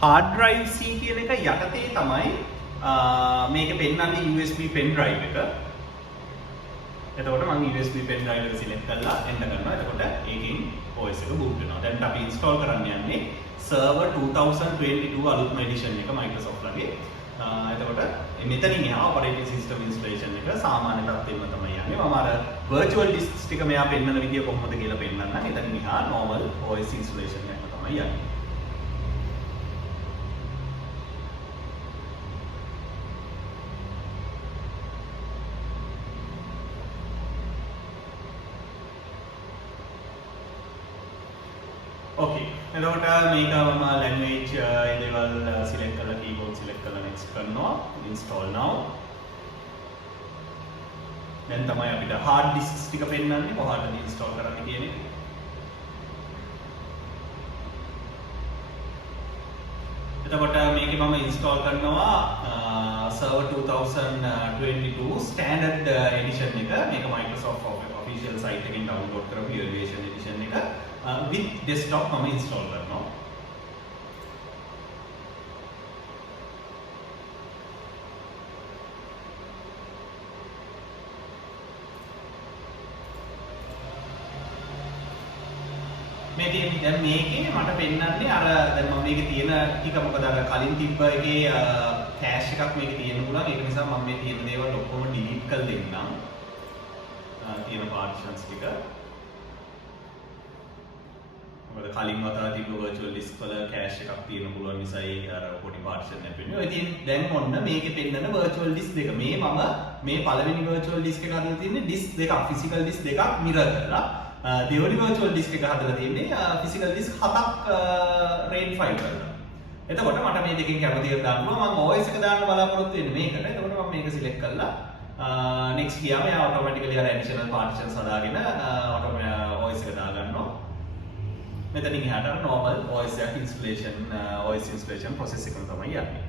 hard drive C කියන එක යටතේ තමයි මේක පෙන්වන්නේ USB pen drive එක. එතකොට මම USB pen drive එක select කරලා enter කරනවා. එතකොට ඒකෙන් OS එක boot වෙනවා. දැන් අපි install කරන්න යන්නේ server 2022 අලුත්ම edition එක Microsoft ලගේ. එතකොට මෙතනින් එහා operating system installation එක සාමාන්‍ය තත්ත්වෙම තමයි යන්නේ. මම අර virtual disks ටික මෙයා පෙන්වන විදිය කොහොමද කියලා පෙන්වන්නම්. එතනින් එහා normal OS installation එක තමයි යන්නේ. Okay, එතකොට මේක මම language ඒ දේවල් select කරලා keyboard select කරලා next කරනවා install now. දැන් තමයි අපිට hard disks ටික පෙන්වන්නේ කොහොමද install කරන්න කියන එක. එතකොට මේකේ මම install කරනවා server 2022 standard edition එක. මේක Microsoft official site එකෙන් download කරපු elevation edition එක. with desktop මම install කරනවා. මේකේ දැන් මේකේ මට පෙන්නන්නේ අර දැන් මම මේකේ තියෙන ටික මොකද අර කලින් තිබ්බ එකේ කෑෂ් එකක් මේකේ තියෙන්න පුළුවන්. ඒක නිසා මම මේ තියෙන දේවල් ඔක්කොම delete කරලා දෙන්නම්. තියෙන partitions ටික මොකද කලින් වතාව තිබ්බ virtual disk වල cache එකක් තියෙන පුළුවන් නිසා ඒ අර පොඩි partition එකක් වෙන්නේ. ඉතින් දැන් ඔන්න මේකේ පෙන්නන virtual disk දෙක. මම මේ පළවෙනි virtual disk එක හදලා තියෙන්නේ disk දෙකක්, physical disk දෙකක් mirror කරලා. දෙවෙනි virtual disk එක හදලා තියෙන්නේ physical disk 7ක් RAID file කරලා. එතකොට මට මේ දෙකෙන් කැමති එක දාන්න පුළුවන්. මම OS එක දාන්න බලාපොරොත්තු වෙන්නේ මේකට. එතකොට මම මේක select කරලා next ගියාම එයා automatically අර additional partitions හදාගෙන OS එක දාගන්නවා. මෙතනින් එහාට normal OS installation process එකම තමයි යන්නේ.